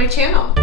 my channel.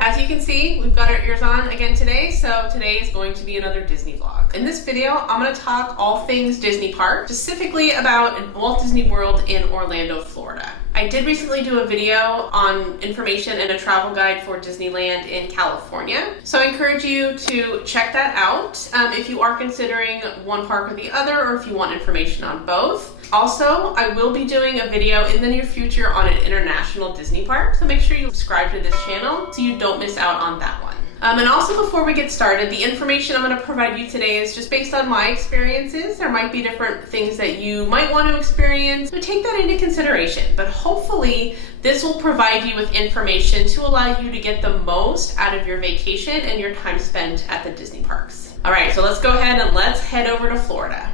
As you can see, we've got our ears on again today, so today is going to be another Disney vlog. In this video, I'm going to talk all things Disney Park, specifically about Walt Disney World in Orlando, Florida. I did recently do a video on information and a travel guide for Disneyland in California, so I encourage you to check that out if you are considering one park or the other, or if you want information on both. Also, I will be doing a video in the near future on an international Disney park, so make sure you subscribe to this channel so you don't miss out on that one. And also, before we get started, the information I'm going to provide you today is just based on my experiences. There might be different things that you might want to experience, so take that into consideration. But hopefully, this will provide you with information to allow you to get the most out of your vacation and your time spent at the Disney parks. All right, so let's go ahead and let's head over to Florida.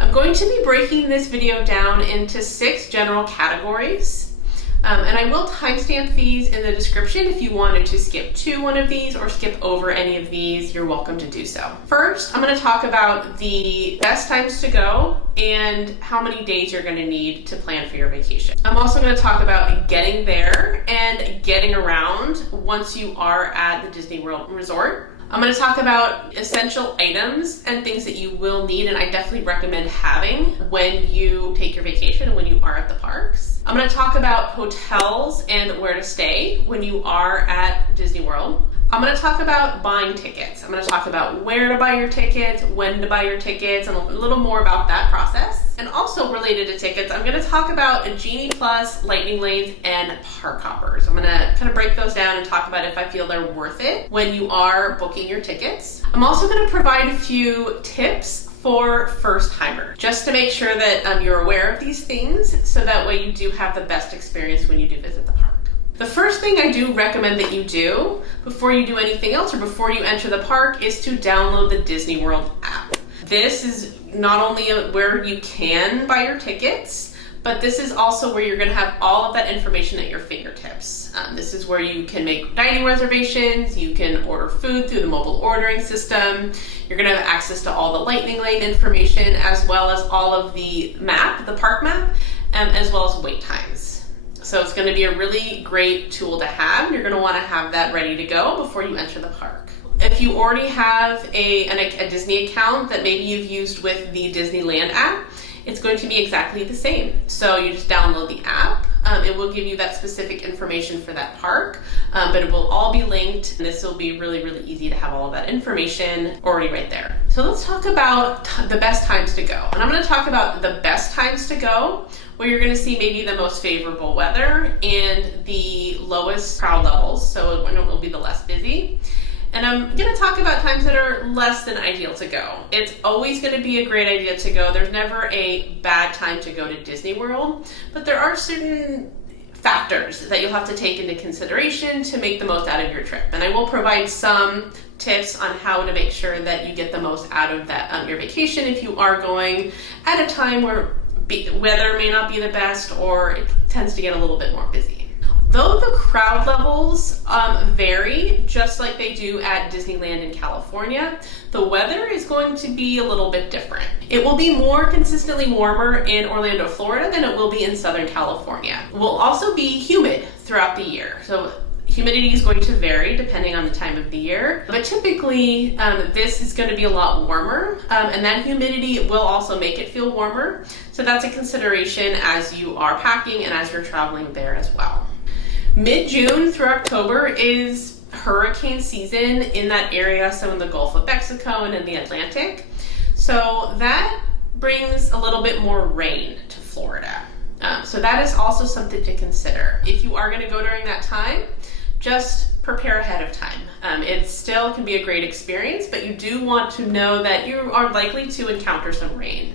I'm going to be breaking this video down into 6 general categories. And I will timestamp these in the description. If you wanted to skip to one of these or skip over any of these, you're welcome to do so. First, I'm going to talk about the best times to go and how many days you're going to need to plan for your vacation. I'm also going to talk about getting there and getting around once you are at the Disney World Resort. I'm going to talk about essential items and things that you will need, and I definitely recommend having when you take your vacation and when you are at the parks. I'm going to talk about hotels and where to stay when you are at Disney World. I'm going to talk about buying tickets. I'm going to talk about where to buy your tickets, when to buy your tickets, and a little more about that process. And also related to tickets, I'm going to talk about a Genie Plus, Lightning Lanes, and Park Hoppers. I'm going to kind of break those down and talk about if I feel they're worth it when you are booking your tickets. I'm also going to provide a few tips for first timers, just to make sure that you're aware of these things, so that way you do have the best experience when you do visit the park. The first thing I do recommend that you do before you do anything else or before you enter the park is to download the Disney World app. This is not only where you can buy your tickets, but this is also where you're going to have all of that information at your fingertips. This is where you can make dining reservations, you can order food through the mobile ordering system, you're going to have access to all the Lightning Lane information, as well as all of the map, the park map, as well as wait times. So it's going to be a really great tool to have. You're going to want to have that ready to go before you enter the park. If you already have a Disney account that maybe you've used with the Disneyland app, it's going to be exactly the same. So you just download the app. It will give you that specific information for that park, but it will all be linked, and this will be really, really easy to have all of that information already right there. So let's talk about the best times to go. And I'm going to talk about the best times to go, where you're going to see maybe the most favorable weather and the lowest crowd levels, so it will be the less busy. And I'm going to talk about times that are less than ideal to go. It's always going to be a great idea to go. There's never a bad time to go to Disney World, but there are certain factors that you'll have to take into consideration to make the most out of your trip. And I will provide some tips on how to make sure that you get the most out of that your vacation if you are going at a time where weather may not be the best or it tends to get a little bit more busy. Though the crowd levels vary, just like they do at Disneyland in California, the weather is going to be a little bit different. It will be more consistently warmer in Orlando, Florida than it will be in Southern California. It will also be humid throughout the year. So humidity is going to vary depending on the time of the year, but typically this is going to be a lot warmer, and that humidity will also make it feel warmer. So that's a consideration as you are packing and as you're traveling there as well. Mid-June through October is hurricane season in that area, so in the Gulf of Mexico and in the Atlantic. So that brings a little bit more rain to Florida. So that is also something to consider. If you are going to go during that time, just prepare ahead of time. It still can be a great experience, but you do want to know that you are likely to encounter some rain.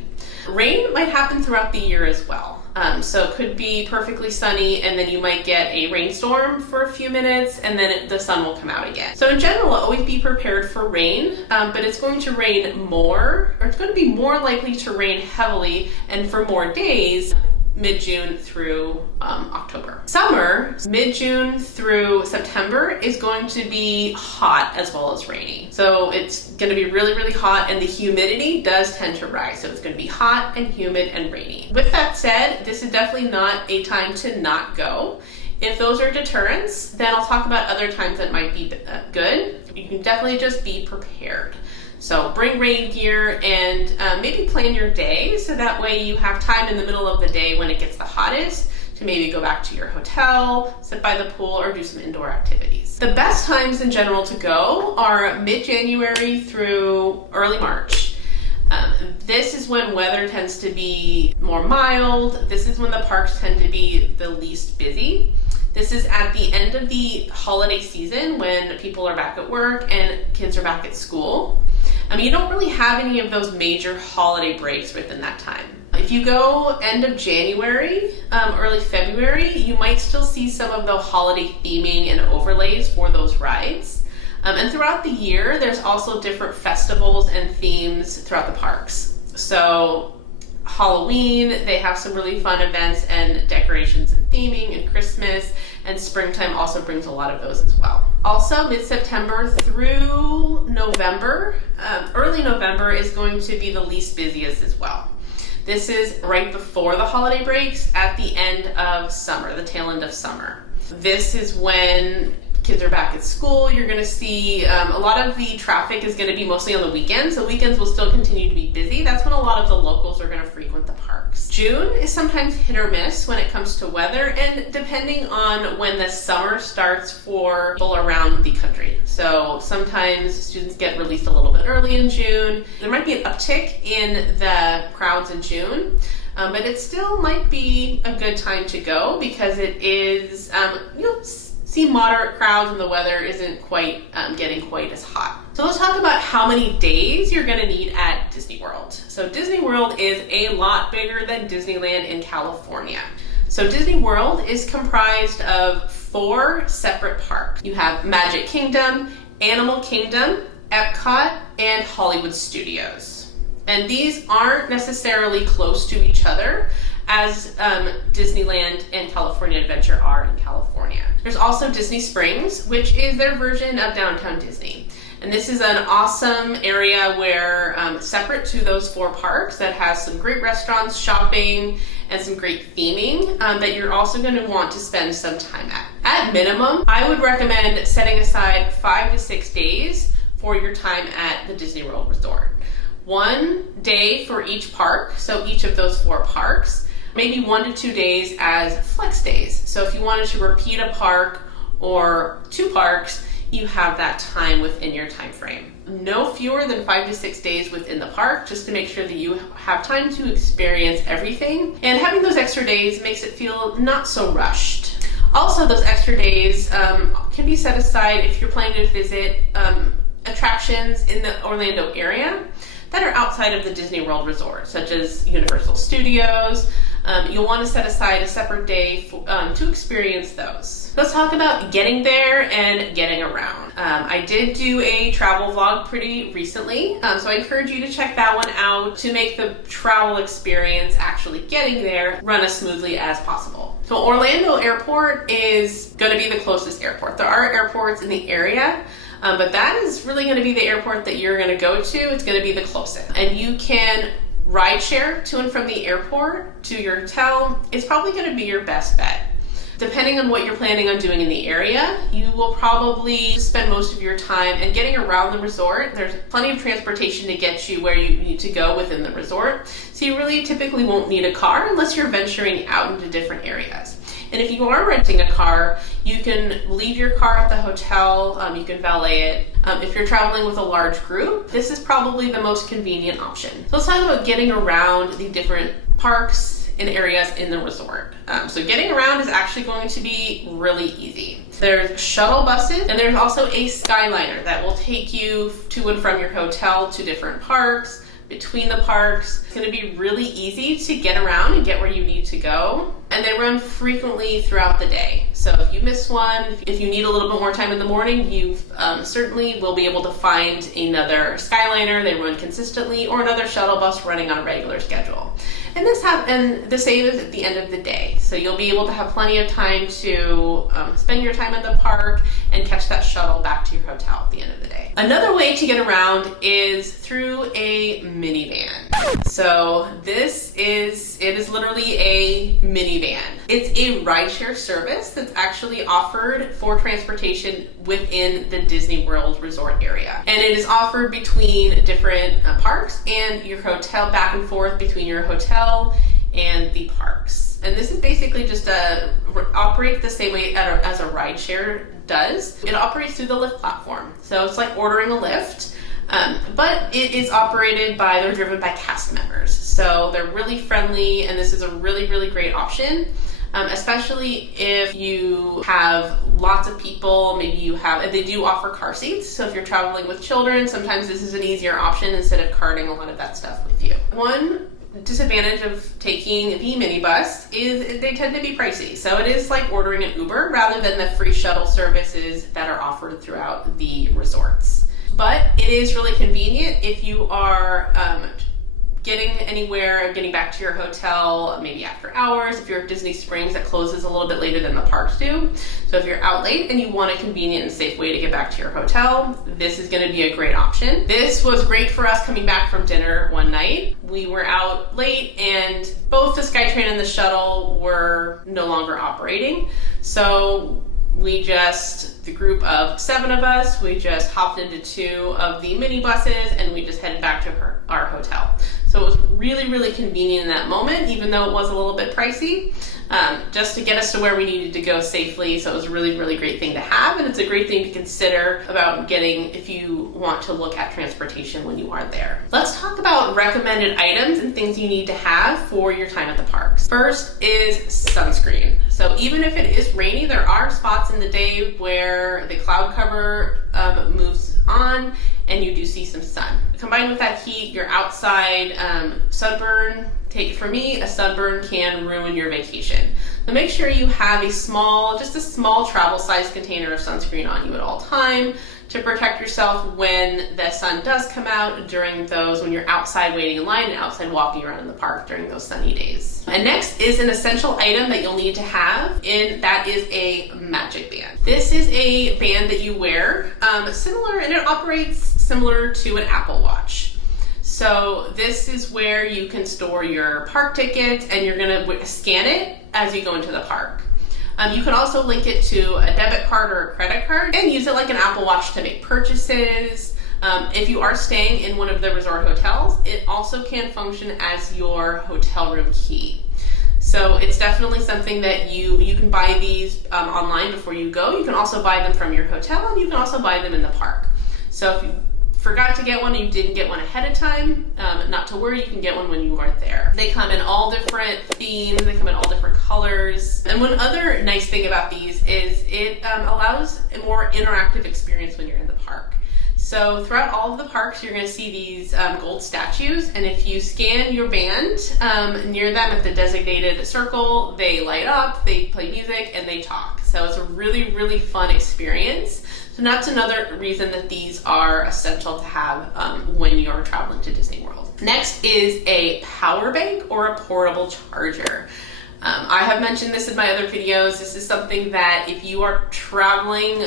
Rain might happen throughout the year as well. So it could be perfectly sunny, and then you might get a rainstorm for a few minutes, and then the sun will come out again. So in general, always be prepared for rain, but it's going to rain more, or it's going to be more likely to rain heavily and for more days mid-June through October. Summer, mid-June through September, is going to be hot as well as rainy. So it's going to be really, really hot, and the humidity does tend to rise. So it's going to be hot and humid and rainy. With that said, this is definitely not a time to not go. If those are deterrents, then I'll talk about other times that might be good. You can definitely just be prepared. So bring rain gear and maybe plan your day so that way you have time in the middle of the day when it gets the hottest to maybe go back to your hotel, sit by the pool, or do some indoor activities. The best times in general to go are mid-January through early March. This is when weather tends to be more mild. This is when the parks tend to be the least busy. This is at the end of the holiday season when people are back at work and kids are back at school. You don't really have any of those major holiday breaks within that time. If you go end of January, early February, you might still see some of the holiday theming and overlays for those rides. And throughout the year, there's also different festivals and themes throughout the parks. So Halloween, they have some really fun events and decorations and theming, and Christmas and springtime also brings a lot of those as well. Also, mid-September through November, early November is going to be the least busiest as well. This is right before the holiday breaks at the end of summer, the tail end of summer. This is when kids are back at school. You're going to see a lot of the traffic is going to be mostly on the weekends, so weekends will still continue to be busy. That's when a lot of the locals are going to frequent the parks. June is sometimes hit or miss when it comes to weather, and depending on when the summer starts for people around the country. So sometimes students get released a little bit early in June. There might be an uptick in the crowds in June. But it still might be a good time to go because it is, see moderate crowds and the weather isn't quite getting quite as hot. So let's talk about how many days you're going to need at Disney World. So Disney World is a lot bigger than Disneyland in California. So Disney World is comprised of 4 separate parks. You have Magic Kingdom, Animal Kingdom, Epcot, and Hollywood Studios. And these aren't necessarily close to each other as Disneyland and California Adventure are in California. There's also Disney Springs, which is their version of Downtown Disney. And this is an awesome area where, separate to those 4 parks, that has some great restaurants, shopping, and some great theming that you're also going to want to spend some time at. At minimum, I would recommend setting aside 5 to 6 days for your time at the Disney World Resort. 1 day for each park, so each of those 4 parks. Maybe 1 to 2 days as flex days. So if you wanted to repeat a park or 2 parks, you have that time within your time frame. No fewer than 5 to 6 days within the park, just to make sure that you have time to experience everything. And having those extra days makes it feel not so rushed. Also, those extra days can be set aside if you're planning to visit attractions in the Orlando area that are outside of the Disney World Resort, such as Universal Studios. You'll want to set aside a separate day to experience those. Let's talk about getting there and getting around. I did do a travel vlog pretty recently, so I encourage you to check that one out to make the travel experience actually getting there run as smoothly as possible. So Orlando Airport is going to be the closest airport. There are airports in the area, but that is really going to be the airport that you're going to go to. It's going to be the closest. And you can ride share to and from the airport to your hotel. It's probably going to be your best bet. Depending on what you're planning on doing in the area, you will probably spend most of your time and getting around the resort. There's plenty of transportation to get you where you need to go within the resort. So you really typically won't need a car unless you're venturing out into different areas. And if you are renting a car, you can leave your car at the hotel, you can valet it. If you're traveling with a large group, this is probably the most convenient option. So let's talk about getting around the different parks and areas in the resort. So getting around is actually going to be really easy. There's shuttle buses, and there's also a Skyliner that will take you to and from your hotel to different parks, between the parks. It's going to be really easy to get around and get where you need to go. And they run frequently throughout the day. So if you miss one, if you need a little bit more time in the morning, you certainly will be able to find another Skyliner. They run consistently, or another shuttle bus running on a regular schedule. And and the same is at the end of the day. So you'll be able to have plenty of time to spend your time at the park and catch that shuttle back to your hotel at the end of the day. Another way to get around is through a minivan. So it is literally a minivan. It's a rideshare service that's actually offered for transportation within the Disney World resort area. And it is offered between different parks and your hotel, back and forth between your hotel and the parks. And this is basically just operates the same way as a rideshare does. It operates through the Lyft platform. So it's like ordering a Lyft. But it is they're driven by cast members. So they're really friendly, and this is a really, really great option. Especially if you have lots of people, and they do offer car seats. So if you're traveling with children, sometimes this is an easier option instead of carting a lot of that stuff with you. One disadvantage of taking the minibus is they tend to be pricey. So it is like ordering an Uber rather than the free shuttle services that are offered throughout the resorts. But it is really convenient if you are getting back to your hotel maybe after hours. If you're at Disney Springs, that closes a little bit later than the parks do. So if you're out late and you want a convenient and safe way to get back to your hotel, this is going to be a great option. This was great for us coming back from dinner one night. We were out late and both the SkyTrain and the shuttle were no longer operating. So the group of 7 of us, we just hopped into 2 of the minibuses and we just headed back to our hotel. So it was really, really convenient in that moment, even though it was a little bit pricey, just to get us to where we needed to go safely. So it was a really, really great thing to have, and it's a great thing to consider about getting if you want to look at transportation when you are there. Let's talk about recommended items and things you need to have for your time at the parks. First is sunscreen. So even if it is rainy, there are spots in the day where the cloud cover moves on and you do see some sun. Combined with that heat, you're outside, sunburn. For me, a sunburn can ruin your vacation. So make sure you have a small travel size container of sunscreen on you at all time to protect yourself when the sun does come out when you're outside waiting in line and outside walking around in the park during those sunny days. And next is an essential item that you'll need to have, and that is a magic band. This is a band that you wear, and it operates similar to an Apple Watch. So this is where you can store your park tickets, and you're gonna scan it as you go into the park. You can also link it to a debit card or a credit card and use it like an Apple Watch to make purchases. If you are staying in one of the resort hotels, it also can function as your hotel room key. So it's definitely something that you can buy these online before you go. You can also buy them from your hotel, and you can also buy them in the park. So if you forgot to get one and you didn't get one ahead of time, not to worry, you can get one when you are there. They come in all different themes, they come in all different colors. And one other nice thing about these is it allows a more interactive experience when you're in the park. So throughout all of the parks, you're going to see these gold statues, and if you scan your band near them at the designated circle, they light up, they play music, and they talk. So it's a really, really fun experience. So that's another reason that these are essential to have when you're traveling to Disney World. Next is a power bank or a portable charger. I have mentioned this in my other videos. This is something that if you are traveling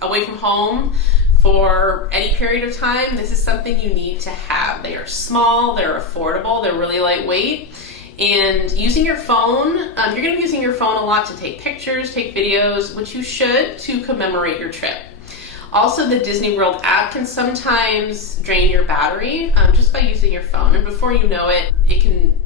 away from home for any period of time, this is something you need to have. They are small, they're affordable, they're really lightweight. And using your phone, you're going to be using your phone a lot to take pictures, take videos, which you should, to commemorate your trip. Also, the Disney World app can sometimes drain your battery just by using your phone. And before you know it, it can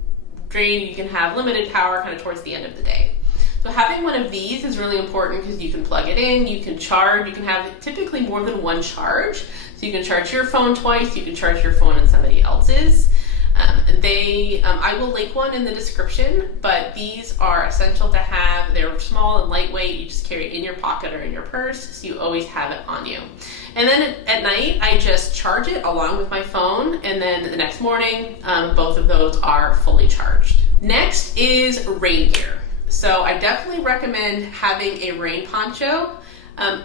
drain, you can have limited power kind of towards the end of the day. So having one of these is really important because you can plug it in, you can charge, you can have typically more than one charge. So you can charge your phone twice, you can charge your phone and somebody else's. I will link one in the description, but these are essential to have. They're small and lightweight. You just carry it in your pocket or in your purse, so you always have it on you. And then at night, I just charge it along with my phone, and then the next morning, both of those are fully charged. Next is rain gear. So I definitely recommend having a rain poncho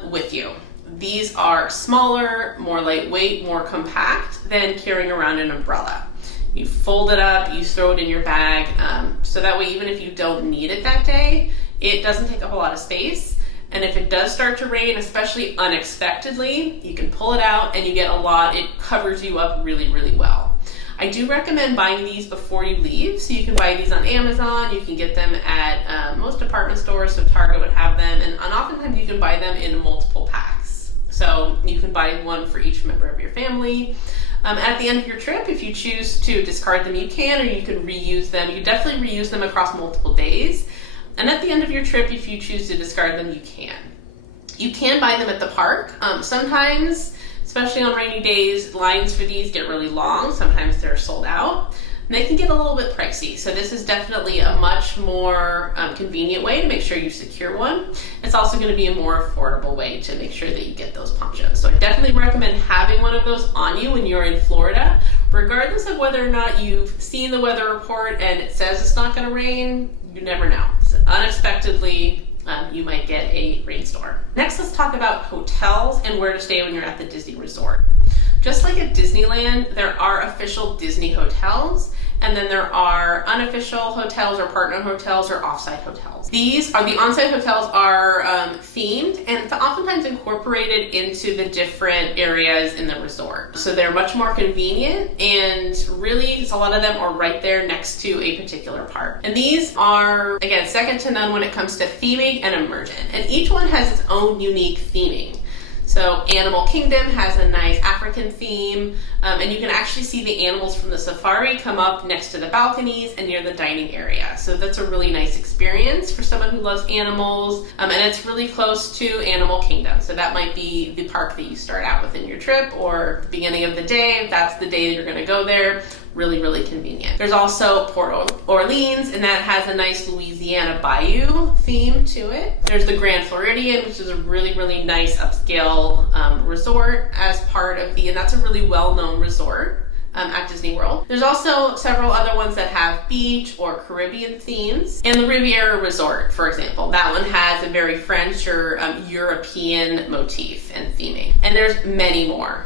with you. These are smaller, more lightweight, more compact than carrying around an umbrella. You fold it up, you throw it in your bag, so that way even if you don't need it that day, it doesn't take up a lot of space. And if it does start to rain, especially unexpectedly, you can pull it out and you get a lot. It covers you up really, really well. I do recommend buying these before you leave. So you can buy these on Amazon. You can get them at most department stores, so Target would have them. And oftentimes you can buy them in multiple packs. So you can buy one for each member of your family. At the end of your trip, if you choose to discard them, you can, or you can reuse them. You definitely reuse them across multiple days. And at the end of your trip, if you choose to discard them, you can. You can buy them at the park. Sometimes, especially on rainy days, lines for these get really long. Sometimes they're sold out. And they can get a little bit pricey. So this is definitely a much more convenient way to make sure you secure one. It's also going to be a more affordable way to make sure that you get those ponchos. So I definitely recommend having one of those on you when you're in Florida, regardless of whether or not you've seen the weather report and it says it's not going to rain. You never know. So unexpectedly, you might get a rainstorm. Next, let's talk about hotels and where to stay when you're at the Disney resort. Just like at Disneyland, there are official Disney hotels, and then there are unofficial hotels or partner hotels or offsite hotels. The on-site hotels are themed and oftentimes incorporated into the different areas in the resort. So they're much more convenient, and really a lot of them are right there next to a particular park. And these are, again, second to none when it comes to theming and immersion. And each one has its own unique theming. So Animal Kingdom has a nice African theme, and you can actually see the animals from the safari come up next to the balconies and near the dining area. So that's a really nice experience for someone who loves animals, and it's really close to Animal Kingdom. So that might be the park that you start out with in your trip, or the beginning of the day, if that's the day that you're gonna go there. Really, really convenient. There's also Port Orleans, and that has a nice Louisiana Bayou theme to it. There's the Grand Floridian, which is a really, really nice upscale resort as part of and that's a really well-known resort at Disney World. There's also several other ones that have beach or Caribbean themes. And the Riviera Resort, for example, that one has a very French or European motif and theming. And there's many more.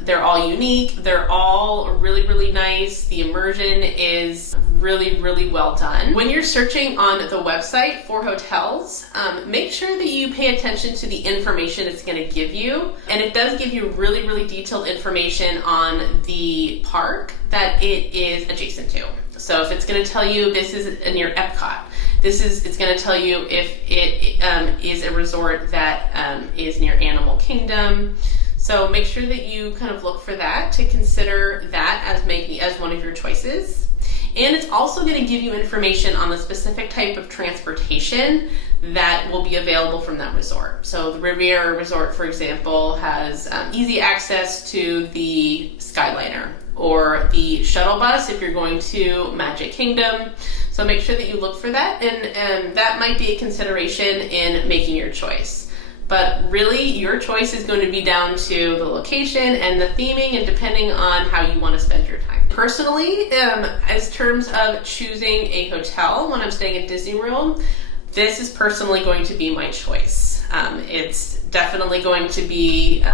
They're all unique. They're all really, really nice. The immersion is really, really well done. When you're searching on the website for hotels, make sure that you pay attention to the information it's going to give you. And it does give you really, really detailed information on the park that it is adjacent to. So if it's going to tell you this is near Epcot, it's going to tell you if it is a resort that is near Animal Kingdom. So make sure that you kind of look for that, to consider that as one of your choices. And it's also going to give you information on the specific type of transportation that will be available from that resort. So the Riviera Resort, for example, has easy access to the Skyliner or the shuttle bus if you're going to Magic Kingdom. So make sure that you look for that, and that might be a consideration in making your choice. But really, your choice is going to be down to the location and the theming, and depending on how you want to spend your time. Personally, as terms of choosing a hotel when I'm staying at Disney World, this is personally going to be my choice. It's definitely going to be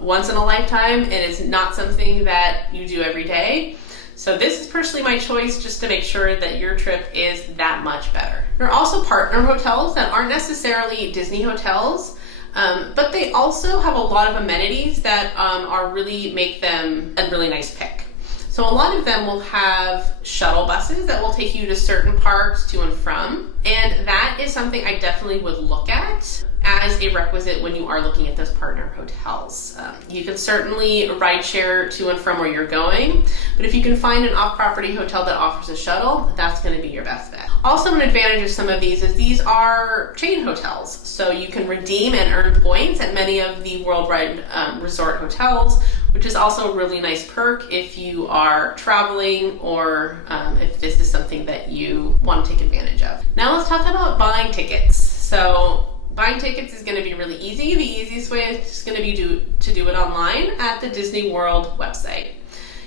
once in a lifetime, and it's not something that you do every day. So this is personally my choice, just to make sure that your trip is that much better. There are also partner hotels that aren't necessarily Disney hotels, but they also have a lot of amenities that really make them a really nice pick. So a lot of them will have shuttle buses that will take you to certain parks to and from, and that is something I definitely would look at as a requisite when you are looking at those partner hotels. You can certainly ride share to and from where you're going, but if you can find an off-property hotel that offers a shuttle, that's going to be your best bet. Also, an advantage of some of these is these are chain hotels, so you can redeem and earn points at many of the worldwide resort hotels, which is also a really nice perk if you are traveling or if this is something that you want to take advantage of. Now let's talk about buying tickets. So buying tickets is going to be really easy. The easiest way is just going to be to do it online at the Disney World website.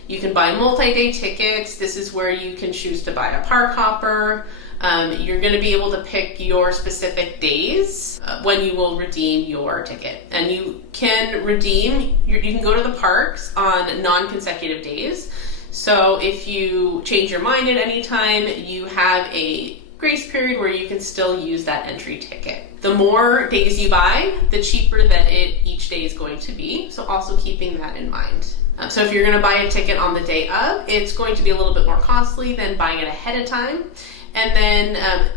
You can buy multi-day tickets. This is where you can choose to buy a park hopper. You're going to be able to pick your specific days when you will redeem your ticket. And you can redeem, you can go to the parks on non-consecutive days. So if you change your mind at any time, you have a grace period where you can still use that entry ticket. The more days you buy, the cheaper that each day is going to be. So also keeping that in mind. So if you're going to buy a ticket on the day of, it's going to be a little bit more costly than buying it ahead of time. And then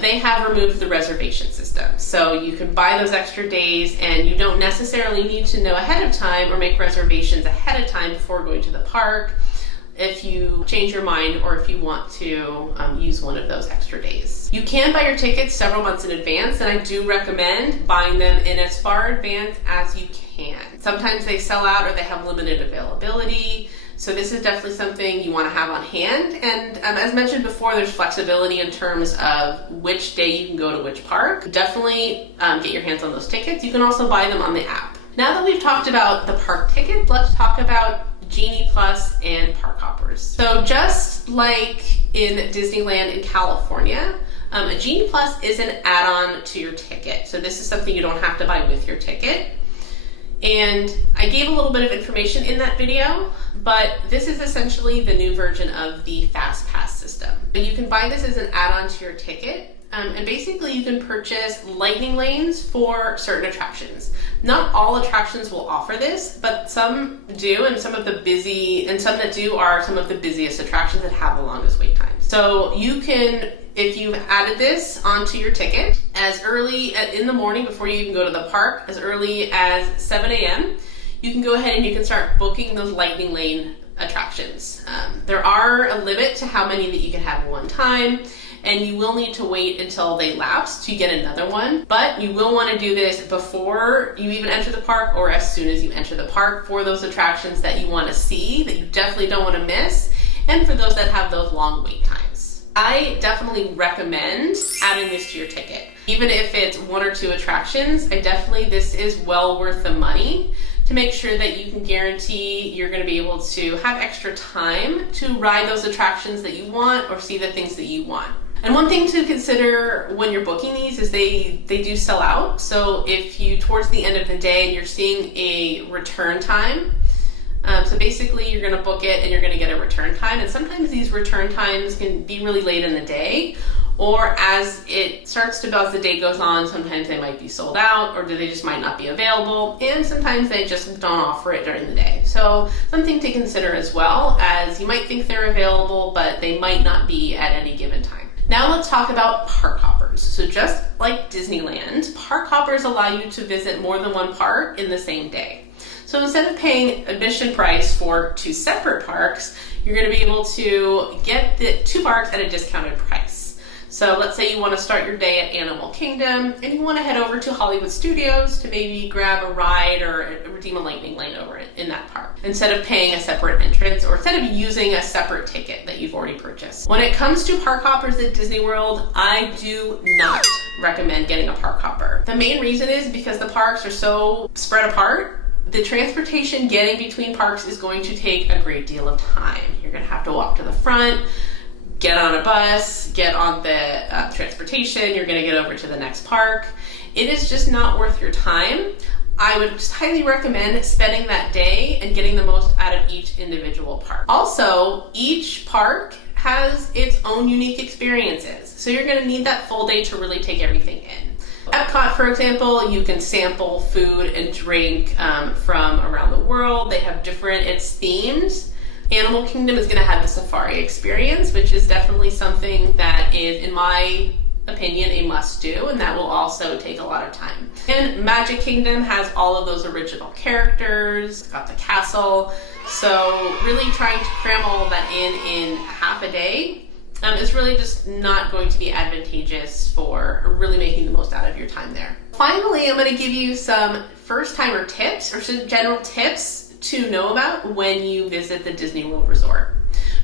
they have removed the reservation system. So you can buy those extra days and you don't necessarily need to know ahead of time or make reservations ahead of time before going to the park if you change your mind or if you want to use one of those extra days. You can buy your tickets several months in advance, and I do recommend buying them in as far advance as you can. Sometimes they sell out or they have limited availability. So this is definitely something you want to have on hand. And as mentioned before, there's flexibility in terms of which day you can go to which park. Definitely get your hands on those tickets. You can also buy them on the app. Now that we've talked about the park tickets, let's talk about Genie Plus and park hoppers. So just like in Disneyland in California, a Genie Plus is an add-on to your ticket. So this is something you don't have to buy with your ticket. And I gave a little bit of information in that video, but this is essentially the new version of the Fast Pass system. But you can buy this as an add-on to your ticket. And basically you can purchase lightning lanes for certain attractions. Not all attractions will offer this, but some do, and some that do are some of the busiest attractions that have the longest wait times. So you can, if you've added this onto your ticket as early in the morning before you even go to the park, as early as 7 a.m., you can go ahead and you can start booking those lightning lane attractions. There are a limit to how many that you can have at one time, and you will need to wait until they lapse to get another one. But you will want to do this before you even enter the park or as soon as you enter the park for those attractions that you want to see, that you definitely don't want to miss, and for those that have those long wait times. I definitely recommend adding this to your ticket. Even if it's one or two attractions, this is well worth the money to make sure that you can guarantee you're going to be able to have extra time to ride those attractions that you want or see the things that you want. And one thing to consider when you're booking these is they do sell out. So if you, towards the end of the day, and you're seeing a return time, so basically you're going to book it and you're going to get a return time. And sometimes these return times can be really late in the day, or as it starts to, as the day goes on, sometimes they might be sold out, or they just might not be available. And sometimes they just don't offer it during the day. So something to consider as well, as you might think they're available, but they might not be at any given time. Now let's talk about park hoppers. So just like Disneyland, park hoppers allow you to visit more than one park in the same day. So instead of paying admission price for two separate parks, you're going to be able to get the two parks at a discounted price. So let's say you want to start your day at Animal Kingdom and you want to head over to Hollywood Studios to maybe grab a ride or redeem a lightning lane over in that park, instead of paying a separate entrance or instead of using a separate ticket that you've already purchased. When it comes to park hoppers at Disney World, I do not recommend getting a park hopper. The main reason is because the parks are so spread apart. The transportation getting between parks is going to take a great deal of time. You're going to have to walk to the front, get on a bus, get on the transportation, you're going to get over to the next park. It is just not worth your time. I would just highly recommend spending that day and getting the most out of each individual park. Also, each park has its own unique experiences, so you're going to need that full day to really take everything in. Epcot, for example, you can sample food and drink from around the world. They have it's themed. Animal Kingdom is going to have the safari experience, which is definitely something that is, in my opinion, a must do, and that will also take a lot of time. And Magic Kingdom has all of those original characters, it's got the castle, so really trying to cram all of that in half a day is really just not going to be advantageous for really making the most out of your time there. Finally, I'm going to give you some first-timer tips or some general tips to know about when you visit the Disney World Resort.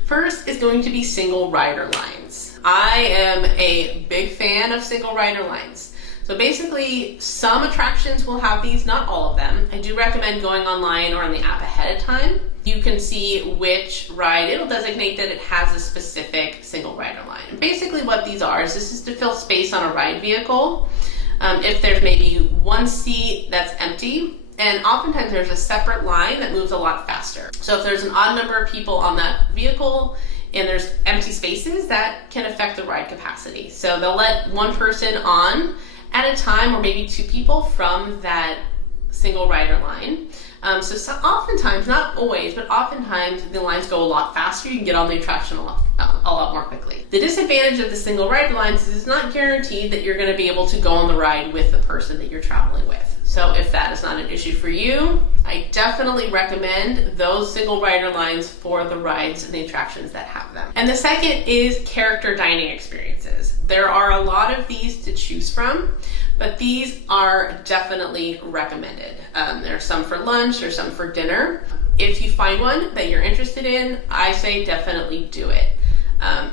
First is going to be single rider lines. I am a big fan of single rider lines. So basically, some attractions will have these, not all of them. I do recommend going online or on the app ahead of time. You can see which ride, it'll designate that it has a specific single rider line. And basically what these are is this is to fill space on a ride vehicle. If there's maybe one seat that's empty, And oftentimes there's a separate line that moves a lot faster. So if there's an odd number of people on that vehicle and there's empty spaces, that can affect the ride capacity. So they'll let one person on at a time, or maybe two people from that single rider line. So oftentimes, not always, but oftentimes the lines go a lot faster. You can get on the attraction a lot more quickly. The disadvantage of the single rider lines is it's not guaranteed that you're going to be able to go on the ride with the person that you're traveling with. So if that is not an issue for you, I definitely recommend those single rider lines for the rides and the attractions that have them. And the second is character dining experiences. There are a lot of these to choose from, but these are definitely recommended. There's some for lunch, there's some for dinner. If you find one that you're interested in, I say definitely do it.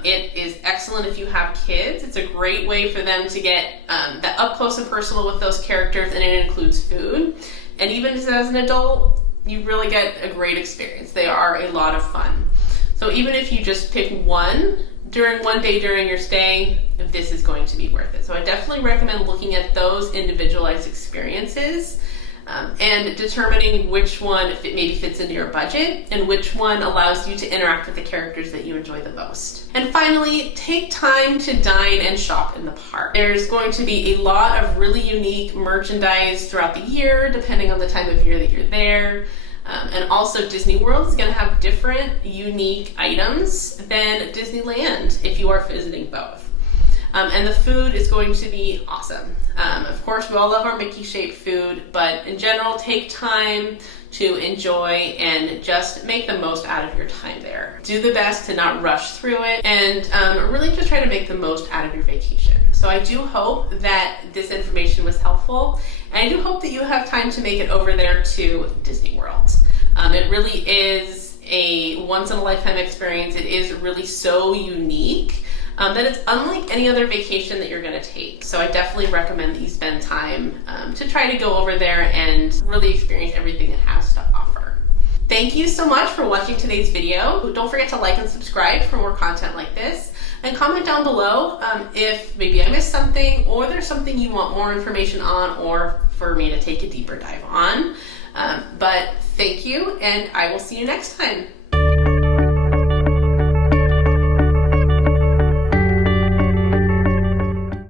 It is excellent if you have kids. It's a great way for them to get that up close and personal with those characters, and it includes food. And even as an adult, you really get a great experience. They are a lot of fun. So even if you just pick one day during your stay, this is going to be worth it. So I definitely recommend looking at those individualized experiences and determining which one maybe fits into your budget and which one allows you to interact with the characters that you enjoy the most. And finally, take time to dine and shop in the park. There's going to be a lot of really unique merchandise throughout the year, depending on the time of year that you're there. And also Disney World is going to have different unique items than Disneyland if you are visiting both. And the food is going to be awesome. Of course, we all love our Mickey-shaped food, but in general, take time to enjoy and just make the most out of your time there. Do the best to not rush through it, and really just try to make the most out of your vacation. So I do hope that this information was helpful, and I do hope that you have time to make it over there to Disney World. It really is a once-in-a-lifetime experience. It is really so unique that it's unlike any other vacation that you're going to take. So I definitely recommend that you spend time to try to go over there and really experience everything it has to offer. Thank you so much for watching today's video. Don't forget to like and subscribe for more content like this. And comment down below if maybe I missed something, or there's something you want more information on, or for me to take a deeper dive on. But thank you, and I will see you next time.